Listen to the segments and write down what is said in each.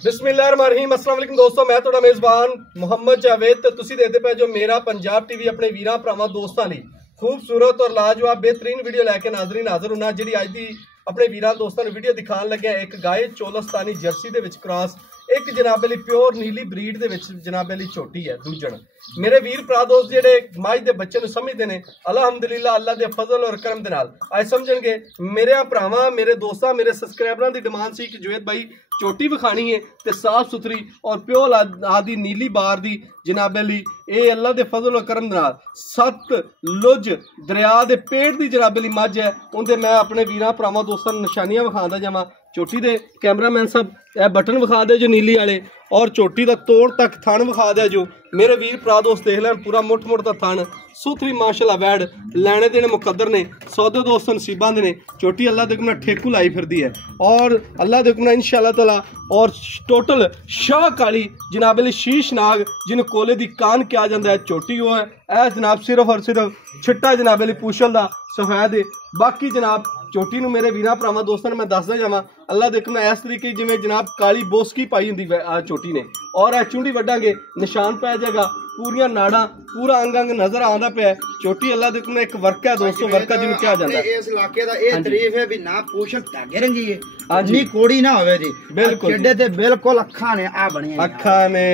बिस्मिल्लाहिर्रहमानिर्रहीम अस्सलाम वालेकुम दोस्तों, मैं ਤੁਹਾਡਾ मेज़बान मुहम्मद जावेद ਤੇ ਤੁਸੀਂ ਦੇਖਦੇ ਪਏ ਜੋ ਮੇਰਾ ਪੰਜਾਬ ਟੀਵੀ ਆਪਣੇ ਵੀਰਾਂ ਭਰਾਵਾਂ ਦੋਸਤਾਂ ਲਈ खूबसूरत और लाजवाब बेहतरीन वीडियो लैके नाज़रीन हाज़र होना जी अज की अपने वीरां दोस्तों वीडियो दिखाने लगे एक गाय चोलस्तानी जर्सी दे विच क्रॉस एक जनाब अली प्योर नीली ब्रीड दे विच जनाब अली छोटी है दूजन मेरे वीर भरा दोस्त जेडे मज दे बच्चे नूं समझदे ने अलहमदुलिल्लाह अल्लाह दे फजल और करम दे नाल अज समझणगे मेरे भरावां मेरे दोस्तां मेरे सबसक्राइबरां दी डिमांड सी कि जुवेद भाई चोटी विखानी है तो साफ सुथरी और प्योर आदि नीली बार दी जनाब अली ये अल्लाह दे फजल और करम दे नाल सत लुज दरिया दे पेट दी जनाब अली मझ है उनके मैं अपने वीरां भरावां दोस्तां निशानियां विखांदा जावां चोटी दे कैमरामैन साहब यह बटन विखा दे जो नीली वाले और चोटी का तोड़ तक थन विखा दे जो मेरे वीर भरा दोस्त देख लैन पूरा मुठ मुठ का थन सुथरी माशाल्लाह वैड लैने देने मुकद्दर ने सौदे दोस्त नसीबां दे ने चोटी अल्लाह दे हुक्म ठेकू लाई फिरदी है और अल्लाह दे हुक्म इंशाअल्लाह ताला और टोटल शाह काली जनाब अली शीश नाग जिन्हें कोले दी कान किया जाता है चोटी वो है ए जनाब सिर्फ और सिर्फ छिट्टा जनाब अली पूछल दा सफेद है बाकी जनाब चोटी नूं मेरे वीरां भरावां दोस्तां नूं मैं दसदा जावां अल्लाह दे हुक्म इस तरीके जिवें जनाब काली बोसकी पाई हुंदी चोटी ने और ए चुंडी वड्डांगे निशान पै जाएगा पूरियां नाड़ा पूरा अंग अंग नजर आंदा पिया चोटी अल्लाह दे हुक्म एक वर्क है दोस्तों वर्का जिन्हों कहा जाता है इस इलाके दा ये तारीफ है भी ना पोषक धागे रंगी है अन्नी कोड़ी ना होवे जी बिल्कुल चड्डे ते बिल्कुल अखां ने आ बणी अखां ने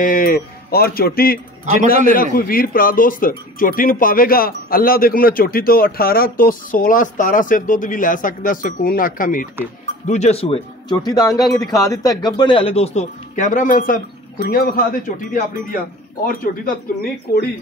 और चोटी जिन्ना मेरा कोई वीर भरा दोस्त चोटी नूं पावेगा अल्लाह दे हुक्म चोटी तो 18 तो 16 17 सिर दुध भी लै सकदा सुकून अखा मीट के दूजे सूए चोटी दा अंग अंग दिखा दिता गब्बने वाले दोस्तों कैमरामैन साहब खुरियां विखा दे चोटी दी अपनी दिया और चोटी दा तुन्नी कोड़ी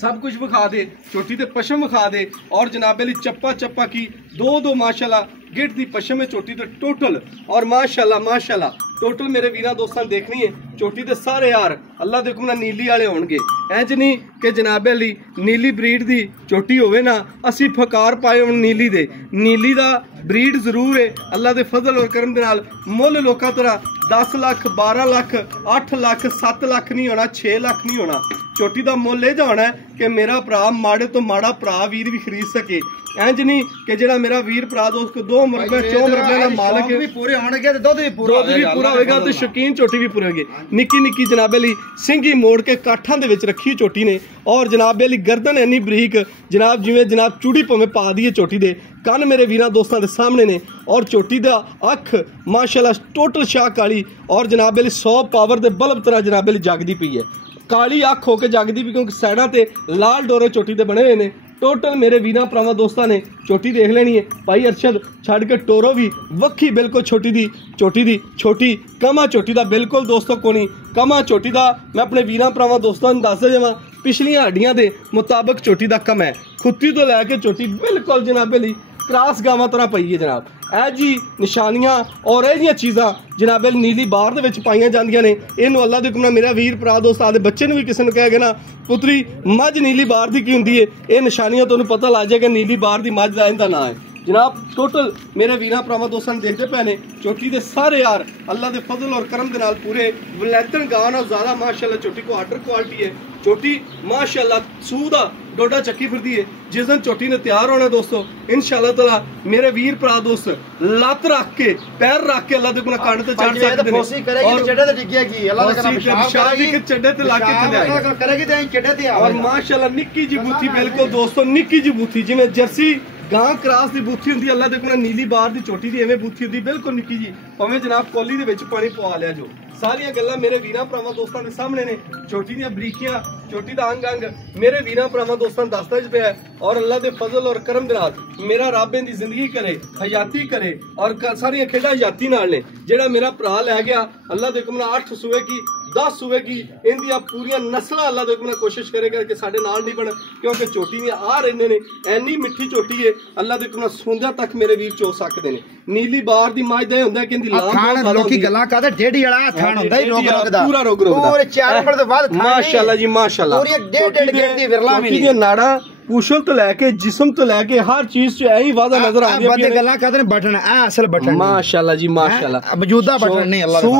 सब कुछ विखा दे चोटी दे पशम विखा दे और जनाब अली चप्पा चप्पा की दो माशाल्लाह गिट दी पशम है चोटी दे टोटल और माशाल्लाह टोटल मेरे वीरां दोस्तां देखनी है चोटी दे सारे यार अल्लाह दे हुक्म नीली वाले होणगे इंज नहीं कि जनाब अली नीली ब्रीड दी चोटी होवे ना असी फकार पाए हुण नीली दा ब्रीड जरूर है अल्लाह दे फजल और करम दे नाल मुल लोकां तरह 10 लाख 12 लाख 8 लाख 7 लाख नहीं होना 6 लाख नहीं होना चोटी दा मुल ये जाना है कि मेरा भरा माड़े तो माड़ा भरा वीर भी खरीद सके इंज नहीं कि जेड़ा मेरा वीर भरा दोस्त को 2 मरबे 4 मरबे का मालिक भी पूरे होणगे ते दुध भी पूरा होएगा ते शौकीन चोटी भी पूरे होंगे निक्की जनाब अली सिंगी मोड़ के काठां दे विच रखी चोटी ने और जनाब अली गर्दन इन्नी बरीक जनाब जिवें जनाब चूड़ी पवे पा दी है चोटी दे कन मेरे वीरां दोस्तां दे सामने ने और चोटी दा अख माशाल्लाह टोटल शाह काली और जनाब अली 100 पावर दे बल्ब तरह जनाब अली जगदी पई है काली अख होके जगदी भी क्योंकि साइडां ते लाल डोरे चोटी दे बने हुए ने टोटल मेरे वीरां भरावां दोस्तां ने चोटी देख लेनी है भाई अरशद छड़ के टोरो भी वक्खी बिल्कुल चोटी दी छोटी कमा चोटी दा बिल्कुल दोस्तों कोनी कमा चोटी दा मैं अपने वीरां भरावां दोस्तां नूं दसदा जावां पिछलियां हड्डियां दे मुताबिक चोटी दा कम है खुत्ती तो लैके चोटी बिल्कुल जनाब अली क्रॉस गावां तरह पई है जनाब ए जी निशानियां और ये चीज़ां जनाब अली नीली बार दे विच पाईयां जांदियां ने इहनूं अल्लाह दे हुक्म नाल मेरा वीर भरा दोस्त आदे बच्चे नूं भी किसी नूं कहे ना पुत्री मझ नीली बार दी की हुंदी है ये निशानियां तुहानूं पता लग जाएगा नीली बार दी मझ दा इहदा नाम है जनाब टोटल मेरे वीरां भरावां दोस्तां देखते पे ने चोटी दे सारे यार अल्लाह दे फजल और करम दे नाल पूरे वलैतन गां नाल ज़्यादा माशाल्लाह चोटी को आर्डर क्वालिटी है चोटी माशाल्लाह सूह दा डोडा चक्की फिरदी है जिस दिन चोटी ने तैयार होना दोस्तों इंशाअल्लाह ताला मेरे वीर भरा दोस्त लत रख के पैर रख के अल्लाह दे गुना कांड ते चढ़ सकदे ने और चड्डे ते डिगेगी अल्लाह दे करम शादी के चड्डे ते लाके चले करेगी ते चड्डे ते और माशाल्लाह निक्की जी बूथी बिल्कुल दोस्तों निक्की जी बूथी जिवें जर्सी गां क्रॉस दी बूथी हुंदी अल्लाह दे गुना नीली बार दी चोटी दी एवें बूथी हुंदी बिल्कुल निक्की जी भावें जनाब कोली दे विच पानी पवा लिया जो सारियां गल्लां मेरे वीरां भरावां दोस्तां दे सामने ने चोटी दी बरीकियां चोटी दा अंग अंग मेरे वीरां भरावां दोस्तां दसदा ज पिया और अल्लाह दे फजल और करम दे नाल मेरा रब इहदी जिंदगी करे हयाती करे और सारियां खेडां हयाती नाल ने जेड़ा मेरा भरा लै गया अल्लाह दे हुक्म नाल 8 सूए की 10 सूए की इंदियां पूरियां नस्लां अल्लाह दे हुक्म नाल कोशिश करेगा कि साडे नाल नहीं बन क्योंकि चोटी दी आ रहिंदे ने एनी मिठी चोटी है अल्लाह दे हुक्म नाल सूंदियां तक मेरे वीर चो सकदे ने नीली बार दी मां दा हुंदा कि इंदी लाम लोकी गल्लां करदे डेढ़ी वाला थान हुंदा ही रोग रोगदा पूरा रोग रोगदा पूरे 4 मिनट दे बाद माशाल्लाह जी माशाल्लाह पूरी डेढ़ गेट दी विरला भी नहीं नाड़ा पूछल तो लैके जिस्म तो लैके हर चीज च ऐही वादा नजर आंदी है गल्लां करदे बटन आ असल बटन माशाल्लाह जी माशाल्लाह मौजूदा बटन नहीं अल्लाह दा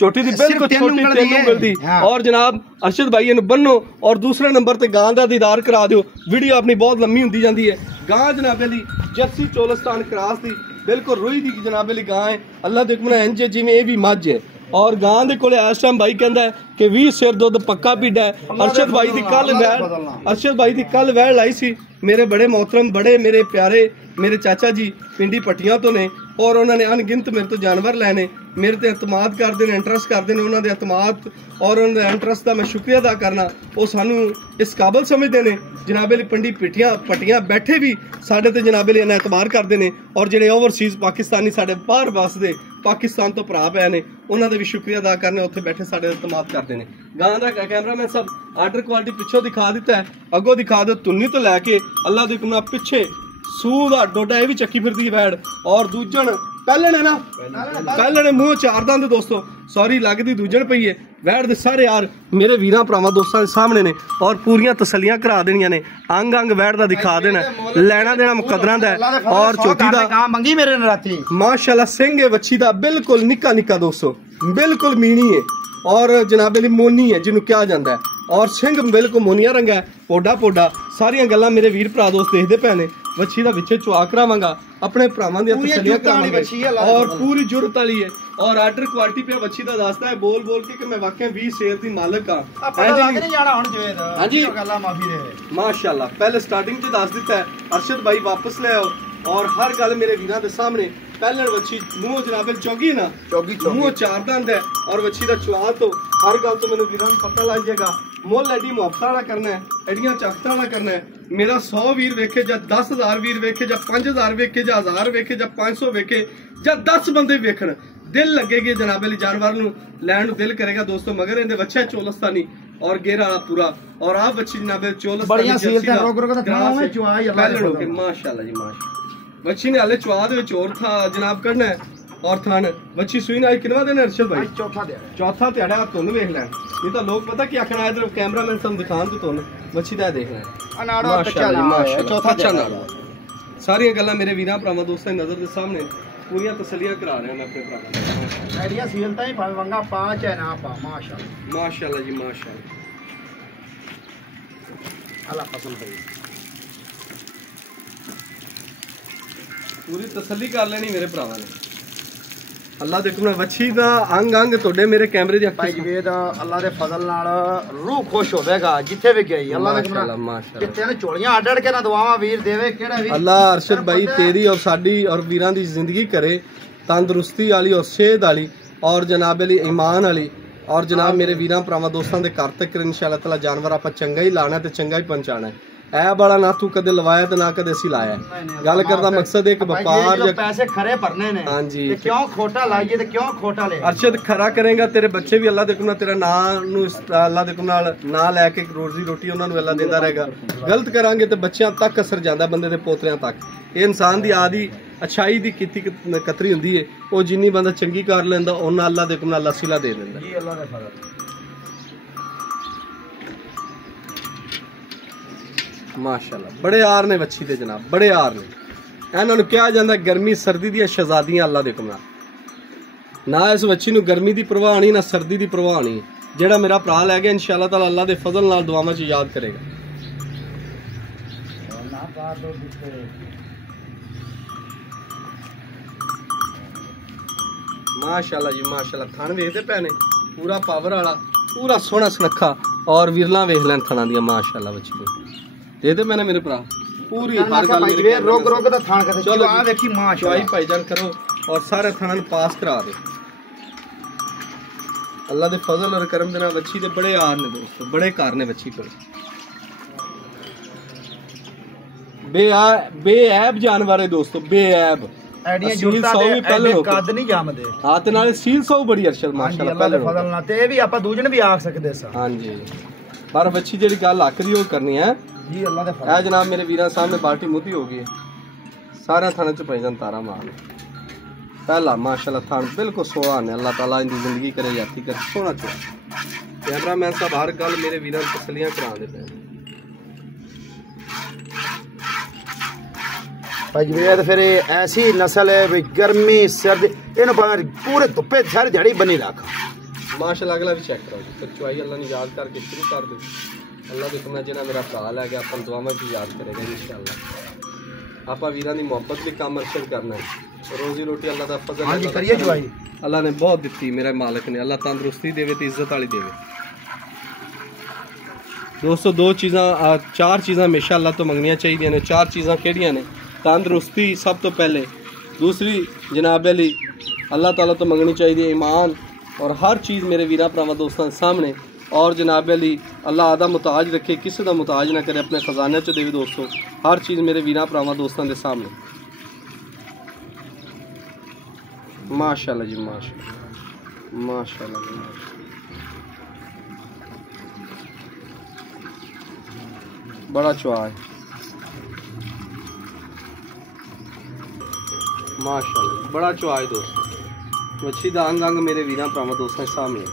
चोटी दी बिल्कुल छोटी तेनू मिलदी और जनाब अरशद भाई इन्हू बन्नो और दूसरे नंबर ते गां दा दीदार करा दियो वीडियो अपनी बहुत लंबी हुंदी जांदी है गां जनाब अली जर्सी चोलस्तान क्रॉस दी बिल्कुल रुई दी जनाब अली गां है अल्लाह दे हुक्म नाल इंज जिवें ए भी मझ है और गां दे कोले इस टाइम भाई कहंदा है कि 20 सिर दुध पक्का पीड़ा है। अरशद भाई दी कल वैड़ लाई सी। मेरे बड़े मोहतरम बड़े मेरे प्यारे मेरे चाचा जी पिंडी पट्टियां तो ने और उन्होंने अनगिनत मेरे तो जानवर लैने मेरे ते एतमाद करते हैं इंटरस्ट करते हैं उन्होंने एतमाद और उन्होंने इंटरस्ट का मैं शुक्रिया अदा करना। वो सानू इस काबल समझते हैं जनाबे पिंडी पट्टियां बैठे भी साढ़े ते जनाबे इन्ना एतबार करते हैं और जेडे ओवरसीज़ पाकिस्तानी साढ़े बाहर बसते पाकिस्तान तो भरा पे ने उन्होंने भी शुक्रिया अदा करने उत्थे बैठे साढ़े एतमाद करते हैं। गां दा कैमरा मैं सब आर्डर क्वालिटी पिछों दिखा दिता है अगों दिखा दो तुन्नी तो लैके अल्लाह दी हुक्म पिछे सूह दा डोडा ये भी चक्की फिरदी वैड़ और दूजन पहले ने ना पहले ने मूँह चार दंद दोस्तों सॉरी लगदी दूजन पई है वैड़ दे सारे यार मेरे वीरां भरावां दोस्तां दे सामने ने और पूरियां तसलियां करा देनियां ने अंग अंग वैड़ दा दिखा देना लेना देना मुकदरां दा और चोटी दा मंगी मेरे राती माशाल्लाह सिंह है वच्छी दा बिल्कुल निक्का निक्का दोस्तों बिल्कुल मीनी है और जनाबे ली मोनी है जिन्हों कहा जाता है और सिंह बिल्कुल मोनिया रंगा है पोडा पोडा सारियां गल्लां मेरे वीर भरा दोस्त देखते पे ने वच्छी दा विचे चुआ करावांगा अपने भरावां दी तसलियां करावांगा और पूरी जुरत वाली है और आर्डर क्वालिटी पे वच्छी दा दसदा है बोल बोल के कि मैं वाकई 20 शेर दी मालिक हां हां जी माशाल्लाह पहले स्टार्टिंग च दस दिता है अरशद भाई वापस ले आओ और हर गल मेरे वीरां दे सामने पहले वच्छी मूँह जनाबे चौगी ना मूँह चार दंद है और वच्छी का चुआ तो हर गल तो मेरे वीरां नूं पता लग जाएगा मुल एडी मुहब्बत वाला करना है एडियां चाकतां वाला करना है मेरा 100 वीर वेखे या 10,000 वीर वेखे या 5,000 वेखे या 1000 वेखे या 500 वेखे या 10 बंदे वेखण दिल लगेगी जनाबे ली जानवर नूं लैण नूं दिल करेगा दोस्तों मगर इहदे बच्चा चोलस्तानी और गेर वाला पूरा और आप बच्ची जनाबे चोलस्तानी माशाल्लाह जी माशाल्लाह वच्छी ने हाले चुआ दे विच और था जनाब करना है और थान वच्छी सूई ने किनवा दिन अरशद भाई चौथा ध्याड़ा तुहानू वेख लैण नहीं तो लोग पता क्या आखना इधर कैमरामैन सब दिखान तो तुहानू वच्छी दा देख लैण चौथा सारियां गल्लां मेरे वीरां भरावां दोस्तां दी नज़र दे सामने पूरियां तसलियां करा रहे हैं अपने भरावां आइडिया सीलता ही भावे वंगा पा चाहे ना पा माशाल्लाह जी माशाल्लाह अल्लाह पसंद है पूरी तसल्ली कर लेनी मेरे भरावां ने अल्लाह दे हुक्म वच्छी दा अंग अंग तोड़े मेरे कैमरे दी भाई जवेद अल्लाह दे फजल नाल रूह खुश होवेगा जिथे भी गई अल्लाह दे माशाल्लाह जिथे ने चोलियां अड़ के ना दुआवां वीर देवे केड़ा वीर अल्लाह अरशद भाई तेरी और साडी और वीरां दी जिंदगी करे तंदुरुस्ती वाली और सेहत वाली और जनाब अली ईमान वाली और जनाब मेरे वीरां भरावां दोस्तां दे घर तक इंशाअल्लाह ताला जानवर आपां चंगा ही लाना ते चंगा ही पहुंचाना है ऐ बड़ा ना तू कदे लवाया ते ना कदे सी लाया गल करदा मकसद एक व्यापार जो पैसे खरे भरने ने हां जी ते क्यों खोटा लाइए ते क्यों खोटा ले अरशद खरा करेगा तेरे बच्चे भी अल्लाह दे हुक्म तेरा नाम नु अल्लाह दे हुक्म नाल ना लेके रोजी रोटी उन्हां नु अल्लाह देंदा रहेगा गलत करांगे ते बच्चों तक असर जांदा बंदे दे पोतरियां तक ये इंसान दी आदि अच्छाई दी कीती कतरी हुंदी है ओ जिन्नी बंदा चंगी कर लैंदा उन्ना अल्लाह दे हुक्म नाल अल्लाह सिला दे देंदा जी अल्लाह दे फजल माशाल्लाह बड़े यार ने वच्छी दे जनाब बड़े यार ने इन्हां नूं कहा जांदा गर्मी सर्दी दी शहजादियां अल्लाह दे हुक्म ना इस वच्छी नूं गर्मी दी परवाह नहीं ना सर्दी दी परवाह नहीं जेड़ा मेरा भरा लै गया इंशाअल्लाह ताला अल्लाह दे फजल नाल दुआवां च याद करेगा माशाल्लाह जी माशाल्लाह थान वेखदे पे ने पूरा पावर वाला पूरा सोहना सुनखा और विरला वेख लैन थाना दियां माशाल्लाह वच्छी दे दे मैंने मेरे भरा पूरी हर गल मेरे रोक रोक दा थान करते चलो आ देखी माशाल्लाह भाईजान करो और सारे थाना पास करा दे अल्लाह दे फजल और करम दे नाल वच्छी दे बड़े यार ने दोस्तों बड़े कार ने वच्छी कोल बेऐब जानवर है दोस्तों बेऐब एडियां जुड़ता दे पहले कद नहीं जामदे हां ते नाले सील सौ बड़ी अरशद माशाल्लाह पहले फजल ना ते भी आपा दूजन भी आख सकदे सा हां जी पर वच्छी जेड़ी गल आखदी ओ करनी है जी अल्लाह दे फजल है जनाब मेरे वीरां सामने बाल्टी मुद्दी हो गई है सारे थाने च भाईजान तारा मार पहला माशाल्लाह थान बिल्कुल सोहा ने अल्लाह ताला इनकी जिंदगी करे याती कर सोना चाहिए कैमरामैन साहब हर गल मेरे वीरां तसलियां करा दे पे भाई फिर ऐसी नस्ल है भी गर्मी सर्दी इन पूरे धुप्पे सारी दिहाड़ी बनी रख माशाल्लाह अगला भी चेक करो फिर चुआई अल्लाह ने याद करके शुरू कर दे अल्लाह के तुम्हें जिन्हें मेरा भरा लै गया अपन दुआवां भी याद करेगा इंशाअल्लाह ਆਪਾਂ ਵੀਰਾਂ ਦੀ ਮੁਹੱਬਤ ਵੀ ਕੰਮ ਅਰਸ਼ਦ ਕਰਨਾ ਹੈ। ਰੋਜ਼ੀ ਰੋਟੀ ਅੱਲਾ ਦਾ ਫਜ਼ਲ ਹਾਂਜੀ ਕਰੀਏ ਜਵਾਈ ਅੱਲਾ ਨੇ ਬਹੁਤ ਦਿੱਤੀ, ਮੇਰੇ ਮਾਲਕ ਨੇ। ਅੱਲਾ ਤੰਦਰੁਸਤੀ ਦੇਵੇ ਤੇ ਇੱਜ਼ਤ ਵਾਲੀ ਦੇਵੇ। ਦੋਸਤੋ चार चीज़ां हमेशा अल्लाह तो मंगनियां चाहिए ने। 4 चीज़ां केड़ियां ने? तंदरुस्ती सब तो पहले, दूसरी जनाब अली अल्लाह ताला तो मंगनी चाहिए ईमान, और हर चीज़ मेरे वीरां भरावां दोस्तां सामने, और जनाब अली अल्लाह आदा मुताज रखे, किसी का मुताज ना करे, अपने खजाने च देवे। दोस्तों हर चीज़ मेरे वीरां भरावां दोस्तां दे सामने। माशाअल्लाह जी माशाअल्लाह माशाअल्लाह जी माशाअल्लाह। बड़ा चुआ है माशाअल्लाह, बड़ा चुआ है दोस्त। मच्छी का अंग अंग मेरे वीरां भरावां दोस्तों के सामने।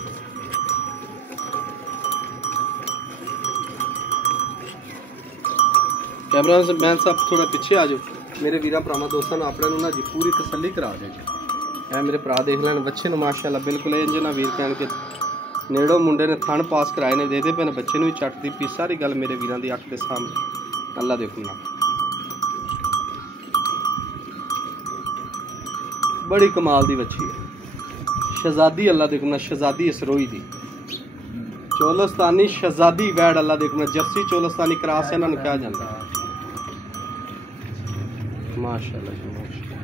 कैमरा मैन साहब थोड़ा पीछे आ जाओ, मेरे वीरां भरावां दोस्तों ने अपने ना जी पूरी तसल्ली करा दे। मेरे भरा देख लैन बच्चे ने माशाअल्लाह बिल्कुल इंज ना वीर कह के नेड़ों मुंडे ने थन पास कराए ने, दे पे बच्चे ने भी चटती पी। सारी गल मेरे वीरां दी अख के सामने। अल्लाह देखो ना बड़ी कमाल दी बच्ची है, शहजादी। अल्लाह देखो ना शहजादी इसरोई दी, चोलस्तानी शहजादी वैड। अल्लाह देखो ना जर्सी चोलस्तानी क्रॉस इन्हां नूं कहा जांदा है। माशाअल्लाह जी माशाअल्लाह।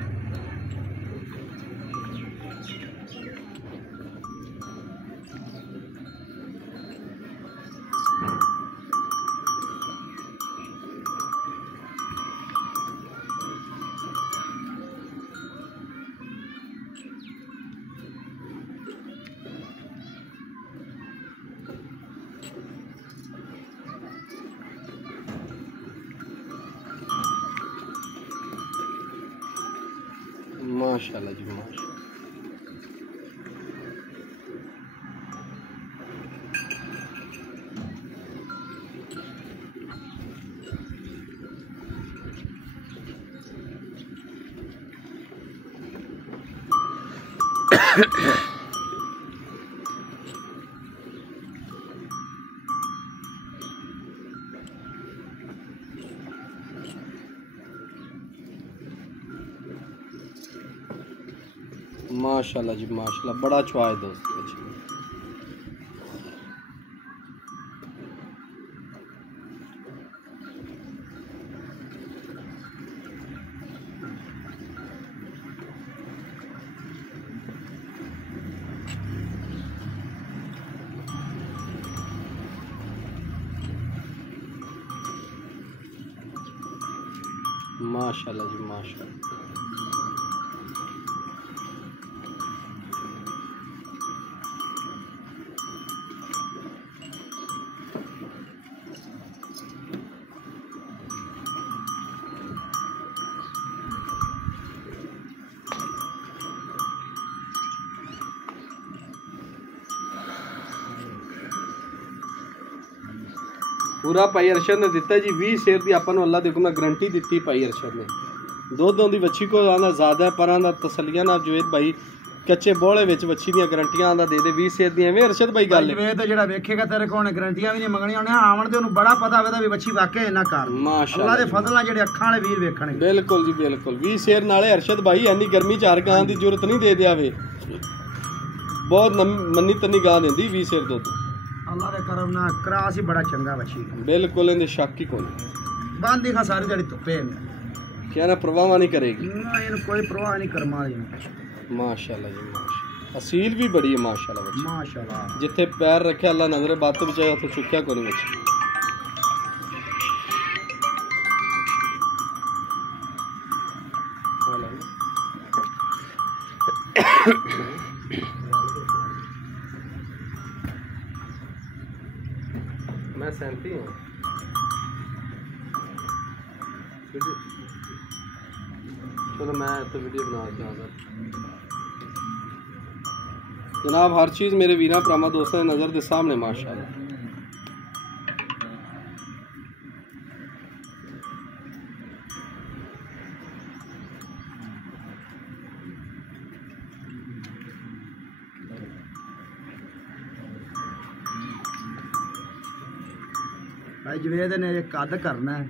माशाअल्लाह जी माशाअल्लाह। माशाअल्लाह जी माशाअल्लाह, बड़ा चुआ है दोस्त। माशाअल्लाह जी माशाअल्लाह। पूरा भाई अरशद ने दिता जी 20 शेर की अपन अल्लाह देखो ना गारंटी दी भाई अरशद ने। दुध आँदी बच्ची को आँदा ज़्यादा पर आँदा तसलिया ना जुवेद भाई कच्चे बोले विच बच्ची दी गारंटियां आँदा दे 20 शेर दी। एवें अरशद भाई गल जुवेद जेड़ा वेखेगा तेरे कोल गारंटियां भी नहीं मंगणियां उन्हें आवन दे उन्हें बड़ा पता होवे दा भी बच्ची वाकई इन्ना कर माशाअल्लाह दे फजल नाल जेड़े अखां वाले वीर वेखणगे। बिल्कुल जी बिल्कुल 20 शेर नाले अरशद भाई इन्नी गर्मी च हर गां दी जरूरत नहीं दे दियावे, बहुत मन्नी तन्नी गां देंदी 20 शेर दुध। अल्लाह दे करम ना क्रास ही बड़ा चंगा बच्ची बिल्कुल इंदे शक ही कोई बांधी खा सारी जड़ी धुप्पे क्या ना परवाह नहीं करेगी ना, इन कोई परवाह नहीं करमा दी। माशाअल्लाह जी माशाअल्लाह, असील भी बड़ी है माशाअल्लाह बच्ची माशाअल्लाह। जिथे पैर रखे अल्लाह नजर बात बचाए उथे चुक्या कोई नहीं बच्ची। मैं सहमती हूँ। चलो मैं तो वीडियो बना के आऊँगा जनाब। हर चीज़ मेरे वीरां भरावां दोस्तों की नज़र के सामने माशाअल्लाह। भाई जुवेद ने कद करना है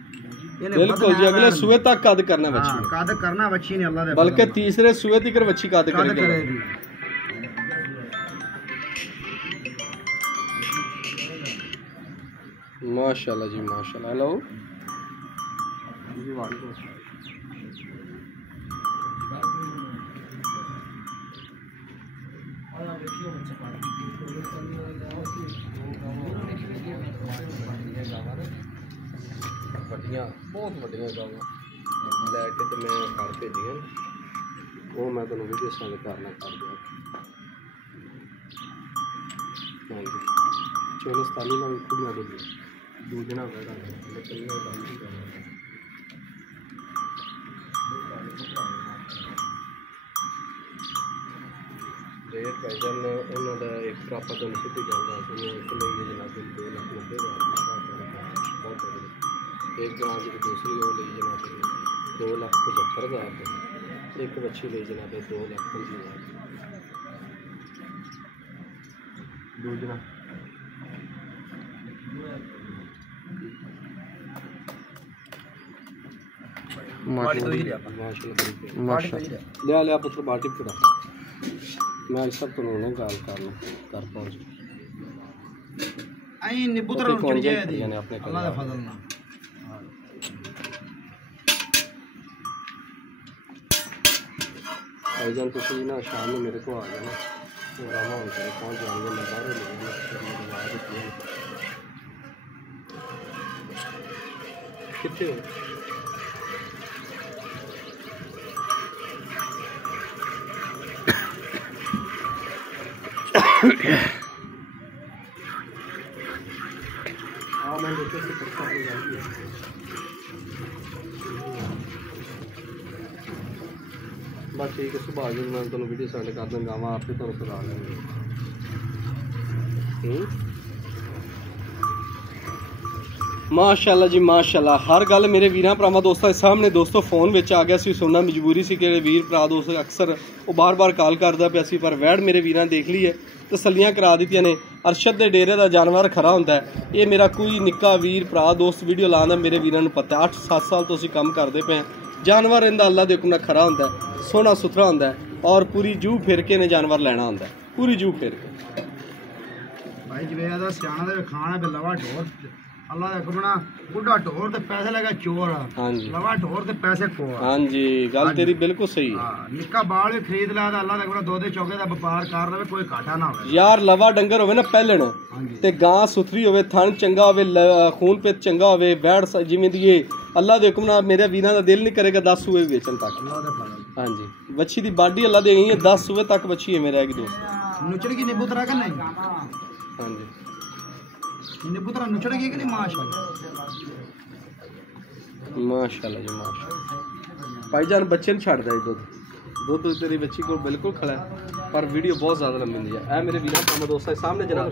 बिल्कुल जी अगले सूए तक कद करना बच्ची कद करना बच्ची ने अल्लाह दे बल्कि तीसरे सूए तक बच्ची कद करेगी माशाल्लाह जी माशाल्लाह। हेलो जी वालेकुम वड्डियां बहुत वड्डियां गावां लैके तो मैं घर भेजियां वो मैं तुहानूं वीडियो सेंड करना कर दिया। हाँ जी चोलिस्तानी का भी खुद मैं दूजना पैदा रेट पैजन उन्होंने एक प्राप्त तो सिटी जाता है एक ले जनाब 2,90,000 बहुत एक गाँव जी दूसरी वो ले जनाब 2,75,000 एक बच्ची ले जनाब 2,25,000 दूजना माशाल्लाह लिया पुत्र बाटी फिरा मैं सब तो नहीं गाल करना कर पहुंच आई निबुतर चढ़ जाए दी अल्लाह दे फजल ना भाईजान तो ना शाम में मेरे को आ गया ना रामा हो जाए पहुंच जाएंगे मैं बाहर ले कितने हाँ मैं देखते से पक्का हो जाएगी बस ठीक है सुबह जो मैं तुम वीडियो सेंड कर दूँगा गाँव आप ही तुम सुधा लेंगे। माशाल्लाह जी माशाल्लाह हर गल मेरे वीरां भरावां दोस्तों सामने दोस्तों फोन विच आ गया सी सुनना मजबूरी सी कि वीर भरा दोस्त अक्सर वो बार बार कॉल करदा पिया सी पर वैड़ मेरे वीरां देख ली है तसलियां करा दित्तियां ने। अरशद दे डेरे दा जानवर खरा हुंदा है ये मेरा कोई निक्का वीर भरा दोस्त वीडियो लांदा मेरे वीरां नूं पता 8-7 साल तो असीं काम करदे पे जानवर इहदा अल्लाह दे हुक्म नाल खरा हुंदा है सोहना सुथरा हुंदा है और पूरी जू फिर के ने जानवर लैना हुंदा है पूरी जू फिर के भाई जवेदा दा सियाणा दे खाना बे लवा ढोर अल्लाह दा हुक्म नाल बुढ़ा ढोर ते पैसे लगा चोर हां जी लवा ढोर ते पैसे कोर हां जी गल तेरी बिल्कुल सही है। निक्का बाल भी खरीद ला अल्लाह दा हुक्म दो दे चौके दा व्यापार कर लवे कोई घाटा ना होवे यार लवा डंगर होवे ना पहलण ते गां सुथरी होवे थन चंगा होवे खून पे चंगा होवे बैठ जिवें दी अल्लाह दे हुक्म नाल मेरे वीरां दा दिल नहीं करेगा 10 सूए बेचन तक अल्लाह दे फजल। हां जी बच्ची दी बाडी अल्लाह दे गई है 10 सूए तक बच्ची है मेरा एक दोस्त नुचड़ की निबुतरा का नहीं हां जी निबुतरा नुचड़ की कि नहीं माशाल्लाह माशाल्लाह जी माशाल्लाह भाईजान बच्चे नहीं छड़दा दुध दुध तेरी बच्ची को बिल्कुल खड़ा है पर वीडियो बहुत ज़्यादा लंबी हुंदी है ए मेरे वीरां भरावां दोस्तां सामने जनाब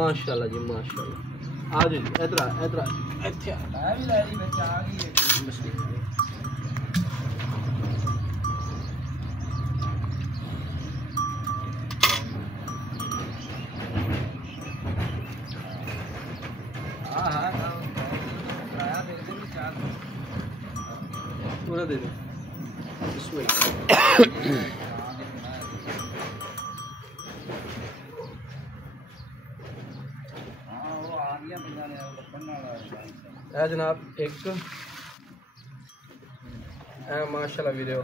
माशाल्लाह जी माशाल्लाह आ जी इधर इत्थे मैं भी ले ली बच्चा आ गई है पूरा दे दे है जनाब एक माशाल्लाह वीडियो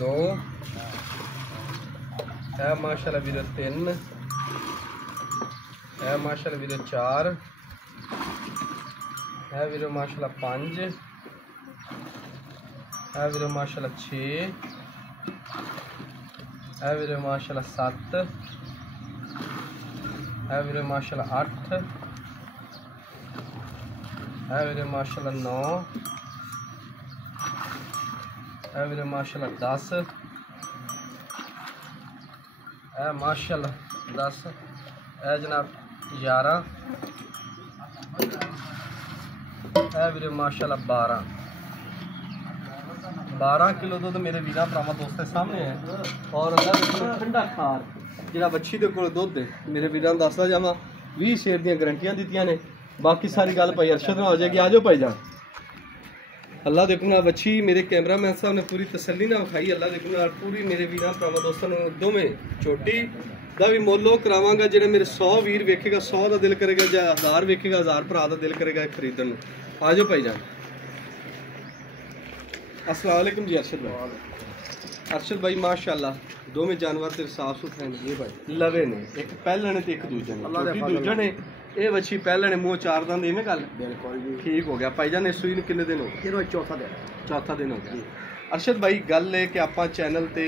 2 है माशाल्लाह वीडियो 3 है माशाल्लाह वीडियो 4 है वीडियो माशाल्लाह 5 है वीडियो माशाल्लाह 6 है वीडियो माशाल्लाह 7 है वीडियो माशाल्लाह 8 है वीडियो माशाल्लाह 9 है वीडियो माशाल्लाह 10 है माशाल्लाह 10 है जनाब 11 है वीडियो माशाल्लाह 12 किलो दूध मेरे वीरा भरावां दोस्तों सामने है और ठंडा खार जिहड़ा बच्ची दे कोल दुध है मेरे वीरां नूं दसदा जावां 20 शेर दी गारंटियां दित्तियां ने बाकी सारी गल भाई अरशद ना हो जाएगी। आ जाओ भाई जान। अल्लाह देखो ना बच्ची मेरे कैमरामैन साहब ने पूरी तसल्ली ना विखाई। अल्लाह देखो ना पूरी मेरे वीरां भरावां दोस्तां नूं दोवें छोटी दा भी मोलो करावांगा। जेड़े मेरे 100 वीर वेखेगा 100 दा दिल करेगा, या 1000 वेखेगा 1000 भरा दा दिल करेगा खरीदण नूं। आ जाओ भाई जान। अस्सलाम वालेकुम जी अरशद भाई। अरशद भाई माशाअल्लाह दोवें जानवर तेरे साफ सुथरे ने। ये भाई लवे ने, एक पहले ने ते एक दूजे ने। दूजे ने ਇਹ ਵੱਛੀ ਪਹਿਲੇ ਨੇ ਮੂੰਹ ਚਾਰ ਦੰਦ ਇਵੇਂ ਗੱਲ ਬਿਲਕੁਲ ਜੀ ਠੀਕ ਹੋ ਗਿਆ। ਭਾਈ ਜਾਨ ਇਸ ਸੂਈ ਨੂੰ ਕਿੰਨੇ ਦਿਨ ਹੋ ਗਏ? ਇਹਨੂੰ ਚੌਥਾ ਦਿਨ ਹੋ ਗਿਆ। ਅਰਸ਼ਦ ਭਾਈ ਗੱਲ ਹੈ ਕਿ ਆਪਾਂ ਚੈਨਲ ਤੇ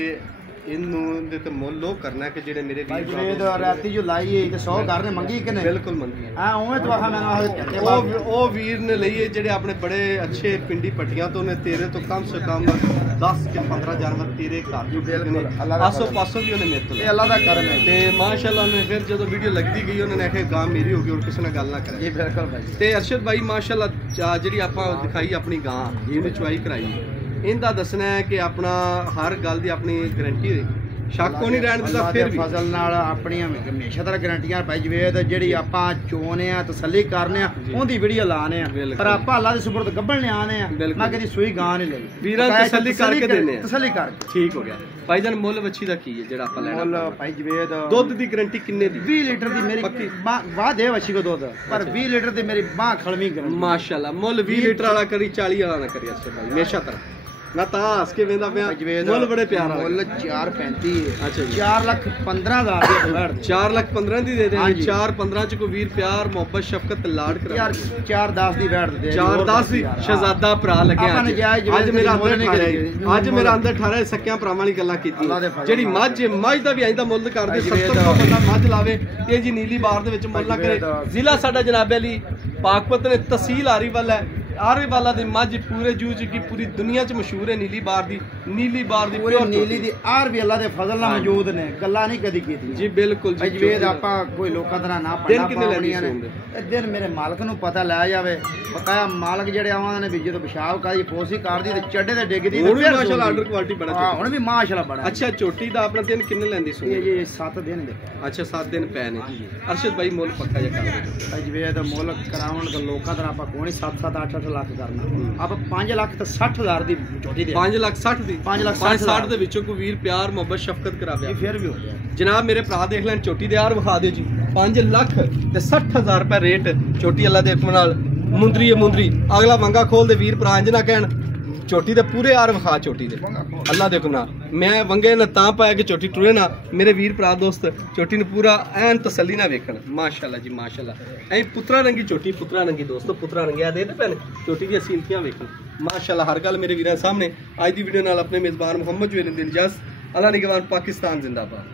ਇਹਨੂੰ ਦੇ ਤੇ ਮੁੱਲ ਉਹ ਕਰਨਾ ਕਿ ਜਿਹੜੇ ਮੇਰੇ ਵੀਰ ਭਰਾ ਰਾਤੀ ਜੋ ਲਾਈ ਹੈ ਤੇ 100 ਘਰ ਨੇ ਮੰਗੀ ਕਿ ਨਹੀਂ? ਬਿਲਕੁਲ ਮੰਗੀ ਹੈ। ਹਾਂ ਉਵੇਂ ਤਾਂ ਆਖਾ ਮੈਨੂੰ ਉਹ ਵੀਰ ਨੇ ਲਈ ਹੈ ਜਿਹੜੇ ਆਪਣੇ ਬੜੇ ਅੱਛੇ ਪਿੰਡੀ ਪੱਟੀਆਂ ਤੋਂ ਨੇ। ਤੇਰੇ ਤੋਂ ਕਮ ਸੇ ਕਮ 10 ਕਿ 15 ਜਾਨਵਰ ਤੇਰੇ ਘਰ ਜੋ ਨੇ ਆਸੋ ਪਾਸੋਂ ਵੀ ਉਹਨੇ ਮੇਰੇ ਤੋਂ ਇਹ ਅੱਲਾ ਦਾ ਕਰਮ ਹੈ। ਤੇ ਮਾਸ਼ਾਅੱਲਾ ਨੇ ਫਿਰ ਜਦੋਂ ਵੀਡੀਓ ਲੱਗਦੀ ਗਈ ਉਹਨਾਂ ਨੇ ਆਖਿਆ ਗਾਂ ਮੇਰੀ ਹੋ ਗਈ ਹੋਰ ਕਿਸੇ ਨਾਲ ਗੱਲ ਨਾ ਕਰੇ। ਜੀ ਬਿਲਕੁਲ ਭਾਈ। ਤੇ ਅਰਸ਼ਦ ਭਾਈ ਮਾਸ਼ਾਅੱਲਾ ਜਿਹੜੀ ਆਪਾਂ ਦਿਖਾਈ ਆਪਣੀ ਗਾਂ ਜਿਹਨੂੰ ਚੁਆਈ ਕਰਾਈ ਇਹਦਾ ਦੱਸਣਾ ਹੈ ਕਿ ਆਪਣਾ ਹਰ ਗੱਲ ਦੀ ਆਪਣੀ ਗਾਰੰਟੀ ਹੋਈ ਸ਼ੱਕ ਕੋ ਨਹੀਂ ਰਹਿਣ ਦਿੰਦਾ। ਫਿਰ ਫਜ਼ਲ ਨਾਲ ਆਪਣੀਆਂ ਹਮੇਸ਼ਾ ਤਰ੍ਹਾਂ ਗਾਰੰਟੀਆਂ ਭਾਈ ਜਵੇਦ ਜਿਹੜੀ ਆਪਾਂ ਚੋਣੇ ਆ ਤਸੱਲੀ ਕਰਨੇ ਆ ਉਹਦੀ ਵੀਡੀਓ ਲਾਣੇ ਆ ਪਰ ਆਪਾਂ ਅੱਲਾ ਦੇ ਸੁਪਰਦ ਗੱਬਣ ਲਿਆਣੇ ਆ। ਮੈਂ ਕਦੀ ਸੂਈ ਗਾਂ ਨਹੀਂ ਲਈ ਵੀਰਾਂ ਤਸੱਲੀ ਕਰਕੇ ਦੇਣੇ ਆ ਤਸੱਲੀ ਕਰਕੇ। ਠੀਕ ਹੋ ਗਿਆ ਭਾਈ ਜਾਨ। ਮੁੱਲ ਵੱਛੀ ਦਾ ਕੀ ਹੈ ਜਿਹੜਾ ਆਪਾਂ ਲੈਣਾ? ਮੁੱਲ ਭਾਈ ਜਵੇਦ ਦੁੱਧ ਦੀ ਗਾਰੰਟੀ ਕਿੰਨੇ ਦੀ? 20 ਲੀਟਰ ਦੀ ਮੇਰੀ ਵਾਹ ਦੇ ਵੱਛੀ ਕੋ ਦੁੱਧ ਪਰ 20 ਲੀਟਰ ਦੀ ਮੇਰੀ ਬਾਹ ਖਲਵੀਂ ਗਾਰੰਟੀ ਮਾਸ਼ਾਅੱਲਾ। ਮੁੱਲ 20 ਲੀਟਰ ਵਾਲਾ ਕਰੀ 40 ਵਾਲਾ ਨਾ ਕਰੀ ਅਰਸ਼ਦ ਭਾਈ ਹਮੇਸ਼ਾ ਤਰ੍ਹਾਂ ਨਾ ਤਾਂ ਹੱਸ ਕੇ ਵੇਂਦਾ ਪਿਆ। ਮੁੱਲ ਬੜੇ ਪਿਆਰਾ ਮੁੱਲ 4.35 ਹੈ। ਅੱਛਾ 4,15,000 ਦੀ ਵੜ 4,15,000 ਦੀ ਦੇ ਦੇ। 4,15 ਚ ਕੋਈ ਵੀਰ ਪਿਆਰ ਮੁਹੱਬਤ ਸ਼ਫਕਤ ਲਾਡ ਕਰਾ ਯਾਰ 4,10 ਦੀ ਵੜ ਦੇ 4,10 ਦੀ ਸ਼ਹਜ਼ਾਦਾ ਭਰਾ ਲੱਗਿਆ। ਅੱਜ ਮੇਰਾ ਅੰਦਰ 18 ਅੱਜ ਮੇਰਾ ਅੰਦਰ 18 ਸਕਿਆਂ ਭਰਾਵਾਂ ਵਾਲੀ ਗੱਲਾਂ ਕੀਤੀ। ਜਿਹੜੀ ਮੱਝ ਦਾ ਵੀ ਆਇੰਦਾ ਮੁੱਲ ਕਰਦੇ 70 ਤੋਂ ਬੰਦਾ ਮੱਝ ਲਾਵੇ ਤੇ ਜੀ ਨੀਲੀ ਬਾਰ ਦੇ ਵਿੱਚ ਮੁੱਲ ਨਾ ਕਰੇ। ਜ਼ਿਲ੍ਹਾ ਸਾਡਾ ਜਨਾਬ ਅਲੀ ਪਾਕਪਤ ਨੇ ਤਹਿਸੀਲ ਆਰੀਵਾਲਾ ਹੈ। ਆਰੀਵਾਲਾ ਦੀ ਮੱਝ ਪੂਰੇ ਜੂਜ ਕੀ ਪੂਰੀ ਦੁਨੀਆ ਚ ਮਸ਼ਹੂਰ ਹੈ। ਨੀਲੀ ਬਾਰ ਦੀ ਪਿਓਰ ਨੀਲੀ ਦੀ ਆਰ ਵੀ ਅੱਲਾ ਦੇ ਫਜ਼ਲ ਨਾਲ ਮੌਜੂਦ ਨੇ ਗੱਲਾਂ ਨਹੀਂ ਕਦੀ ਕੀਤੀ ਜੀ। ਬਿਲਕੁਲ ਜੀ ਜਵੇਦ ਆਪਾਂ ਕੋਈ ਲੋਕਾਂ ਤਰ੍ਹਾਂ ਨਾ ਪੜਨਾ ਪਾਉਣੀਆਂ ਨੇ। ਇਹ ਦਿਨ ਮੇਰੇ ਮਾਲਕ ਨੂੰ ਪਤਾ ਲੈ ਜਾਵੇ ਬਕਾਇਆ ਮਾਲਕ ਜਿਹੜੇ ਆਵਾਂ ਨੇ ਵੀ ਜਦੋਂ ਪਿਸ਼ਾਬ ਕਰਦੀ ਫੋਸੀ ਕਰਦੀ ਤੇ ਚੱਡੇ ਤੇ ਡਿੱਗਦੀ ਹੁਣ ਵੀ ਮਾਸ਼ਾਅੱਲਾ ਆਰਡਰ ਕੁਆਲਿਟੀ ਬੜਾ ਹਾਂ ਹੁਣ ਵੀ ਮਾਸ਼ਾਅੱਲਾ ਬੜਾ। ਅੱਛਾ ਝੋਟੀ ਦਾ ਆਪਣਾ ਦਿਨ ਕਿੰਨੇ ਲੈਂਦੀ ਸੂ? ਇਹ 7 ਦਿਨ ਦੇ। ਅੱਛਾ 7 ਦਿਨ ਪੈ ਨੇ। ਅਰਸ਼ਦ ਭਾਈ ਮੁੱਲ ਪੱਕਾ ਜਿਹਾ ਕਰ ਦਿਓ। ਜਵੇਦ ਮੁੱਲ ਕਰਾਉਣ ਦਾ ਲੋਕਾਂ ਤਰ੍ਹਾਂ ਆਪਾਂ ਕੋਈ 7-7 8-8 ਲੱਖ ਕਰਨਾ। ਆਪਾਂ 5 ਲੱਖ ਤੇ 60,000 ਦੀ ਝੋਟੀ ਦੇ 5 ਲੱਖ 60 ਦੀ 5 ਲੱਖ 60 ਦੇ ਵਿੱਚੋਂ ਕੋਈ ਵੀਰ ਪਿਆਰ ਮੁਹੱਬਤ ਸ਼ਫਕਤ ਕਰਾਵੇ ਫਿਰ ਵੀ ਹੋ ਜਾਏ ਜਨਾਬ। ਮੇਰੇ ਭਰਾ ਦੇਖ ਲੈਣ ਝੋਟੀ ਦੇ ਯਾਰ ਵਿਖਾ ਦਿਓ ਜੀ 5 ਲੱਖ ਤੇ 60,000 ਰੁਪਏ ਰੇਟ ਝੋਟੀ ਅੱਲਾ ਦੇ ਹੁਕਮ ਨਾਲ ਮੁੰਦਰੀ ਹੈ ਮੁੰਦਰੀ ਅਗਲਾ ਮੰਗਾ ਖੋਲ ਦੇ ਵੀਰ ਭਰਾ ਇੰਜ ਨਾ ਕਹਿਣ ਝੋਟੀ ਦੇ ਪੂਰੇ ਯਾਰ ਵਿਖਾ ਝੋਟੀ ਦੇ ਅੱਲਾ ਦੇ ਹੁਕਮ ਨਾਲ। ਮੈਂ ਵੰਗੇ ਨਾ ਤਾਂ ਪਾਇਆ ਕਿ ਝੋਟੀ ਟੁਰੇ ਨਾ ਮੇਰੇ ਵੀਰ ਭਰਾ ਦੋਸਤ ਝੋਟੀ ਨੂੰ ਪੂਰਾ ਐਨ ਤਸੱਲੀ ਨਾਲ ਵੇਖਣ। ਮਾਸ਼ਾਅੱਲਾ ਜੀ ਮਾਸ਼ਾਅੱਲਾ ਐ ਪੁੱਤਰਾ ਰੰਗੀ ਝੋਟੀ ਪੁੱਤਰਾ ਰੰਗੀ ਦੋਸਤੋ ਪੁੱਤਰਾ ਰੰਗਿਆ ਦੇ ਪੈਣ ਝੋਟੀ ਦੀਆਂ ਸੀਲਤੀਆਂ ਵੇਖਣ ਮਾਸ਼ਾਅੱਲਾ। ਹਰ ਗੱਲ ਮੇਰੇ ਵੀਰਾਂ ਸਾਹਮਣੇ। ਅੱਜ ਦੀ ਵੀਡੀਓ ਨਾਲ ਆਪਣੇ ਮੇਜ਼ਬਾਨ ਮੁਹੰਮਦ ਜਵੇਦ ਦੀ ਇਜਾਜ਼ਤ। अल्लाह निगहबान पाकिस्तान जिंदाबाद।